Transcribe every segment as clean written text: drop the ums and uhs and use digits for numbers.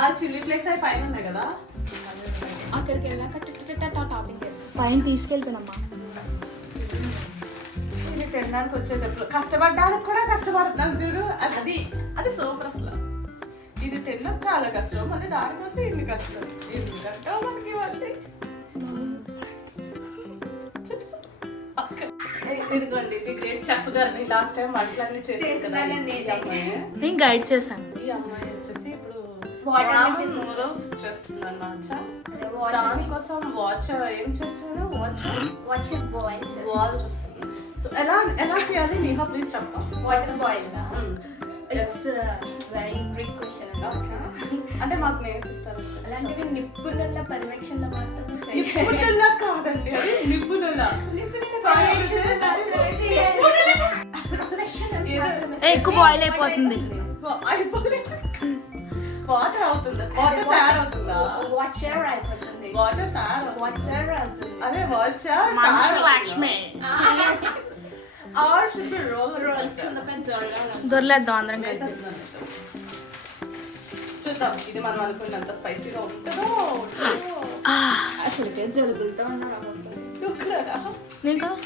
ఆ chilli flakes అవి పైన ఉన్నాయి కదా, అక్కడికి వెళ్ళాక టాపింగ్ పైన తీసుకెళ్ళిపోయినమ్మా. ఇది తినడానికి వచ్చేది ఎప్పుడు కష్టపడ్డానికి కూడా కష్టపడుతున్నాను చూడు. అది అది సూపర్ అసలు. ఇది తినడం చాలా కష్టం, మళ్ళీ దానికోసం ఇన్ని కష్టం. ఎందుకంటే మనకి మళ్ళీ ఇదిగోండి, ఇది గ్రేట్ చెఫ్ గారిని లాస్ట్ టైం వంటలన్నీ చేసి గైడ్ చేశాను. ఈ అమ్మాయి వచ్చేసి ఇప్పుడు నూడిల్స్ చేస్తుంది అన్నమాట. దానికోసం వాచ్ ఏం చేస్తున్నాను, వాచ్ బాయిల్ చేస్తుంది. సో ఎలా ఎలా చేయాలి నీహా ప్లీజ్ చెప్పా. Water boil it's very big question. అంటే మాకు నేర్పిస్తారు అలాంటివి నిపుణుల పర్యవేక్షణలో మాత్రమే నిపుణుల కాదండి, అది నిపుణుల ఎక్కువ బాయిల్ అయిపోతుంది. వాటర్ అవుతుంది, వాటర్ తయారవుతుందా? వాటర్ అయిపోతుంది, వాటర్ తయారు, వాటర్ అవుతుంది. అదే water Lakshmi or should be roll దొరలేద్దాం అందరం కలిసి. వేసేస్తున్నాను. చూద్దాం ఇది మనం అనుకున్నంత స్పైసీగా ఉంటుందో. అసలుకే జలుబులతో ఉన్నారు నేను కదా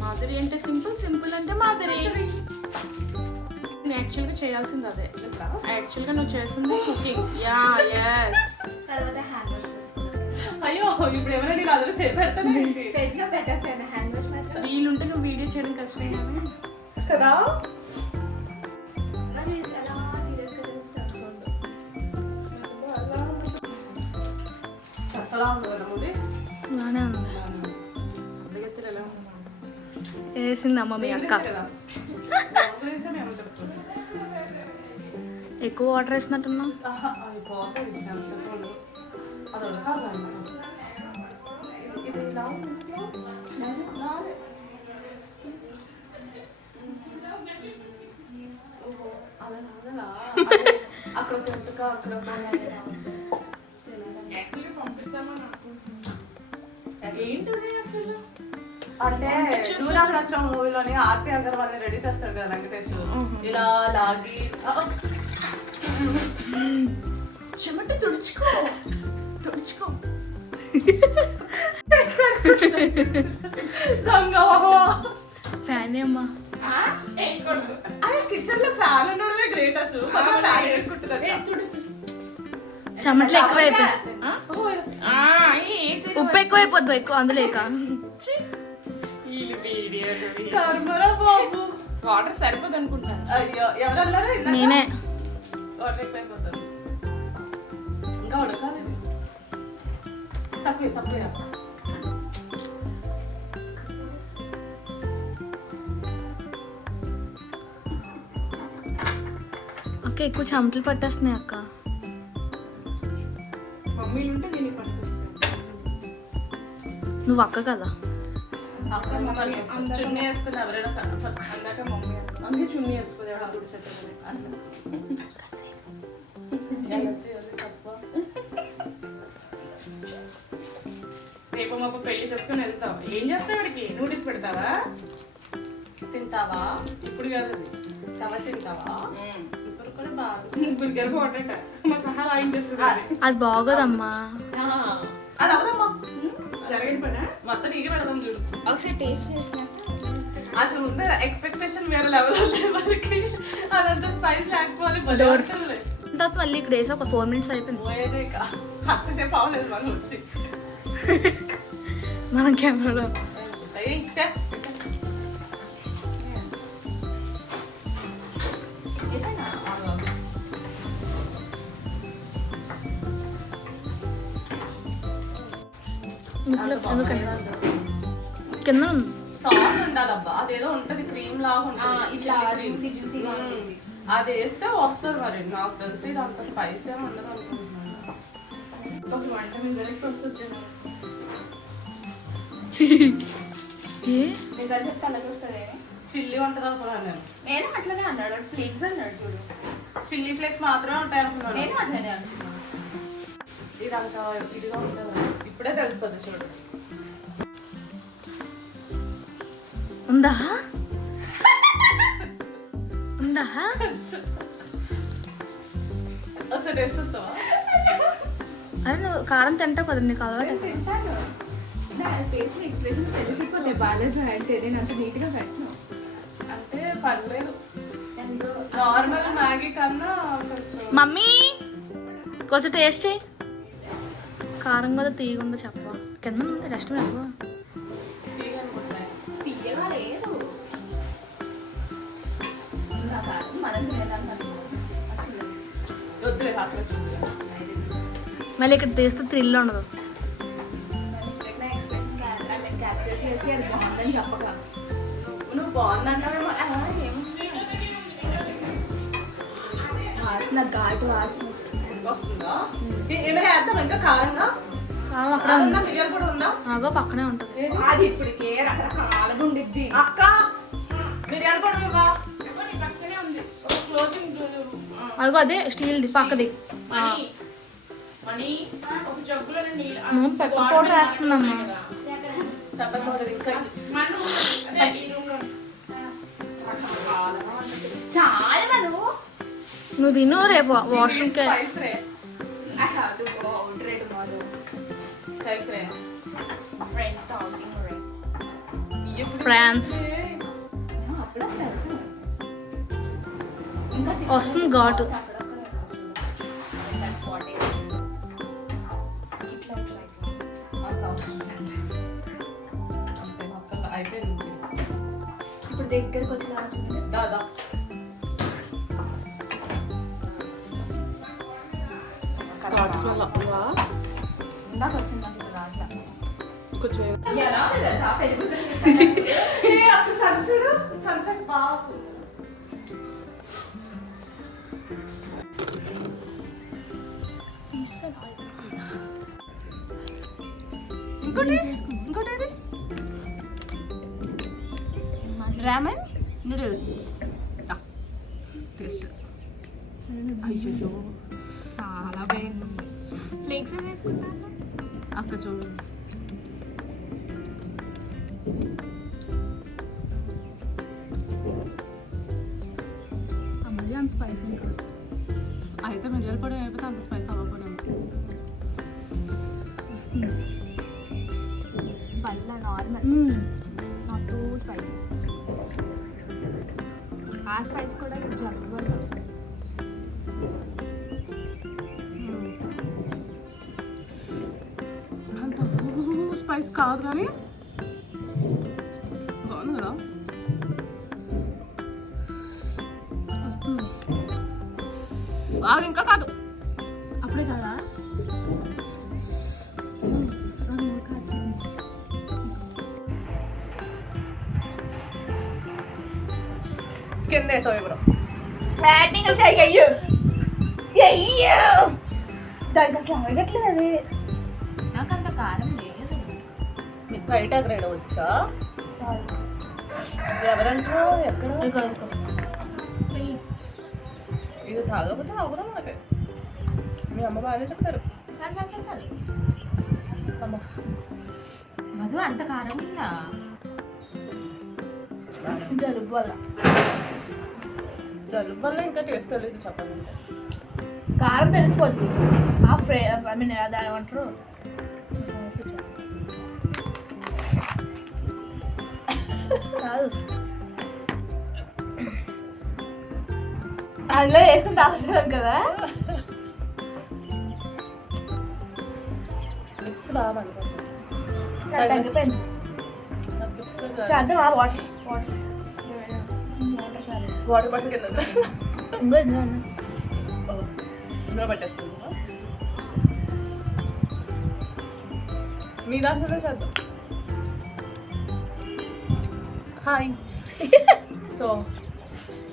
మాధురి అంటే సింపుల్, సింపుల్ అంటే మాధురి. యాక్చువల్గా చేయాల్సింది అదే. యాక్చువల్గా నువ్వు చేసింది కుకింగ్. Yeah yes. తర్వాత హ్యాండ్ వాష్ చేసుకున్నాను. అయ్యో ఇప్పుడు ఏమైనా నేను అదలు చేపెడతాను పెట్టినా పెట్టకపోయినా హ్యాండ్ వాష్ మాత్రం. వీలుంటే నువ్వు వీడియో చేయడం కష్టం కదా. మళ్ళీ ఎలా సీరియస్గా చేస్తాను చూడు. చెప్పలా ఉంది కదా ముందు. బాగానే ఉంది. వేసిందమ్మ మీ అక్క. ఎక్కువ వాటర్ వేసినట్టున్నా. అక్కడ ఏంటిది అసలు అంటే దూరం నచ్చం మూవీలోని ఆర్తి అగర్వాల్ రెడీ చేస్తాడు కదా వెంకటేష్, ఇలా లాగి చెమట తుడుచుకో తుడుచుకో ఫ్యాన్ అమ్మా. కిచెన్ లో ఫ్యాన్ ఉండడమే గ్రేట్ అసలు. ఫ్యాన్ వేసుకుంటున్నారు. చెమటలు ఎక్కువైపోయి ఉప్పు ఎక్కువైపోద్దు ఎక్కువ అందులో. వాటర్ సరిపోదు అనుకుంటాను. అయ్యో ఎవరన్నారు? నేనే. వాటర్ ఎక్కువైపోతుంది. ఇంకా ఉడకాలి. తక్కువ తక్కువ. అక్క ఎక్కువ చెమటలు పట్టేస్తున్నాయి అక్క. నువ్వు అక్క కదా. చున్నీ వేసుకుని ఎవరైనా అందాక మమ్మీ అందుకే చున్నీ వేసుకుని ఎవరైనా రేపు మాకు పెళ్లి చేసుకుని వెళ్తావు. ఏం చేస్తావు? వాడికి నూడిల్స్ పెడతావా? తింటావా? ఇప్పుడు కాదు తవ తింటావా? ఇప్పుడు కూడా బాగా ముగ్గురు గెలుపు ఒకట మా సహా లాగించేస్తుంది. అది బాగోదమ్మా. అది అవదమ్మా జరగని పని మొత్తం నీకే పెడదాం చూడు. ఒకసారి టేస్ట్ చేసిన అసలు ముందు ఎక్స్పెక్టేషన్ వేరే లెవెల్ వాళ్ళకి. అదంతా స్పైస్ లేకపోవాలి. తర్వాత మళ్ళీ ఇక్కడ వేసి ఒక 4 minutes అయిపోయింది. పోయేదే హక్కుసేపు అవ్వలేదు మనం వచ్చి మనం కెమెరాలో. కింద సాస్ ఉండాలబ్బా. అదేదో ఉంటది క్రీమ్ లాగా ఉంటుంది, అది వేస్తే వస్తుంది. మరి నాకు తెలిసి ఇది అంత స్పైసీ ఏమి ఉండదు అనుకుంటున్నాను. ఒక వంట మీద డైరెక్ట్ వస్తుంది. నిజాలు చెప్తే అలా చూస్తావే. చిల్లీ వంటది అనుకున్నాను నేను అట్లనే అన్నాడు. ఫ్లేక్స్ అన్నాడు చూడు. చిల్లీ ఫ్లేక్స్ మాత్రమే ఉంటాయి అనుకున్నాను. నేను అట్లనే అనుకున్నాను. ఇదంతా ఇదిగా ఉంటుంది. ఇప్పుడే తెలిసిపోతుంది చూడు. ఉందా ఉందా అసలు టేస్ట్ వస్తావా? అదే నువ్వు కారం తింటావు కదా, నీకు అలవాటు. తింటాను. నా ఫేస్ ఎక్స్ప్రెషన్స్ తెలిసిపోతే బాగాలేదు అంటే నేను అంత నీట్గా పెట్టను. అంటే పర్లేదు, నార్మల్ మ్యాగీ కన్నా కొంచెం. మమ్మీ కొంచెం టేస్ట్ చేయి. కారం కదా తీయగుందో చెప్ప. కింద ఉంది డస్ట్బిన్ ఎక్కువ. తీయగా లేదు. ఇంకా కాదు, మనం తినేదాన్ని వద్దులే, హాస్లో చూద్దాం. మళ్ళీ ఇక్కడ తీస్తే థ్రిల్ ఉండదు. ఎక్స్ప్రెషన్ క్యాప్చర్ చేసి అది బాగుందని చెప్పగా నువ్వు బాగుందంటావేమో. ఏముంది వాసన, ఘాటు వాసన వస్తుందా? ఏమైనా వేద్దాం ఇంకా కారంగా? కారం అక్కడ ఉందా? మిరియాలు కూడా ఉందా? ఆగో పక్కనే ఉంటుంది. అది ఇప్పటికే రకరకాలుగా ఉండిద్ది. అక్క మిరియాలు కూడా ఇవ్వా? అదిగో అదే స్టీల్ది పక్కది. Pepper powder వేస్తుందమ్మా. చాలా మధు. నువ్వు తిను, రేపు వాష్రూమ్కి. I have to go out right tomorrow. Friends talking right. ఫ్రాన్స్ వస్తుంది ఘాటు. ఇప్పుడు దగ్గరికి వచ్చేలా చూడండి. దాదా ఇందాక వచ్చింది నాకు ఇప్పుడు రాట్లా. కొంచెం ఎలా ఉంది తెలుసా? పెరుగుతుంది. చూడు సన్సెట్ బాగుంది. ఇంకోటి ఇంకోటి రామన్ నూడిల్స్ టేస్ట్. అయ్యో చాలా బాగుంది. ఫ్లేక్స్ వేసుకుంటాను అక్క చూడు. మళ్ళీ అంత స్పైస్ ఇంకా అయితే మిరియాల పొడి అయిపోతే అంత స్పైస్ అవ్వకూడదు. వస్తుంది. పల్ల నార్మల్, నాట్ టూ స్పైసీ. ఆ స్పైస్ కూడా ఇప్పుడు జరుగుతుంది. అంత స్పైస్ కాదు కానీ బాగుంది కదా. బాగా ఇంకా కాదు, అప్పుడే కదా. కింద వేసావు ఇప్పుడు. దానికి అసలు అడగట్లేదు అది. నాకు అంత కారం లేదు. మీకు బయట గ్రేడ్ వచ్చా? ఎవరంటారు? ఎక్కడ ఇది తాగకపోతే అవ్వదా మనకి? మీ అమ్మ బాగానే చెప్తారు. చాలు చాలు చాలు చాలు. అమ్మ మధు అంత కారం ఉందా? జలుబు వల్ల. జలుబు వల్ల ఇంకా టేస్ట్ తెలియదు చెప్పాలంటే. కారం తెలిసిపోద్ది. ఐ మీన్ దాని ఏమంటారు, కాదు అందులో వేసుకుని తాగుతున్నాం కదా. మిక్స్ బాగా తగ్గిపోయింది. వాటర్ వాటర్ బాటిల్ కింద ఇంకో ఇంకో ఇందులో పెట్టేసుకుంటా. మీ దాంట్లోనే చేద్దాం. హాయ్. సో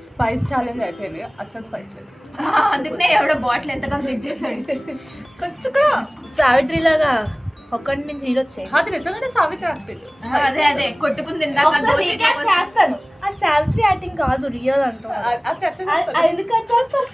స్పైస్ ఛాలెంజ్ అయిపోయింది. అసలు స్పైస్ లేదు. అందుకనే ఎవడో బాటిల్ ఎంత కంప్లీట్ చేశాడు. కొంచెం కూడా సావిత్రి లాగా ఒక్కడి నుంచి నీళ్ళు వచ్చాయి. అది నిజంగానే సావిత్రి యాక్టింగ్. అదే అదే కొట్టుకుంది చేస్తాను. ఆ సావిత్రి యాక్టింగ్ కాదు, రియల్ అంటారు. అది ఎందుకు చేస్తాను?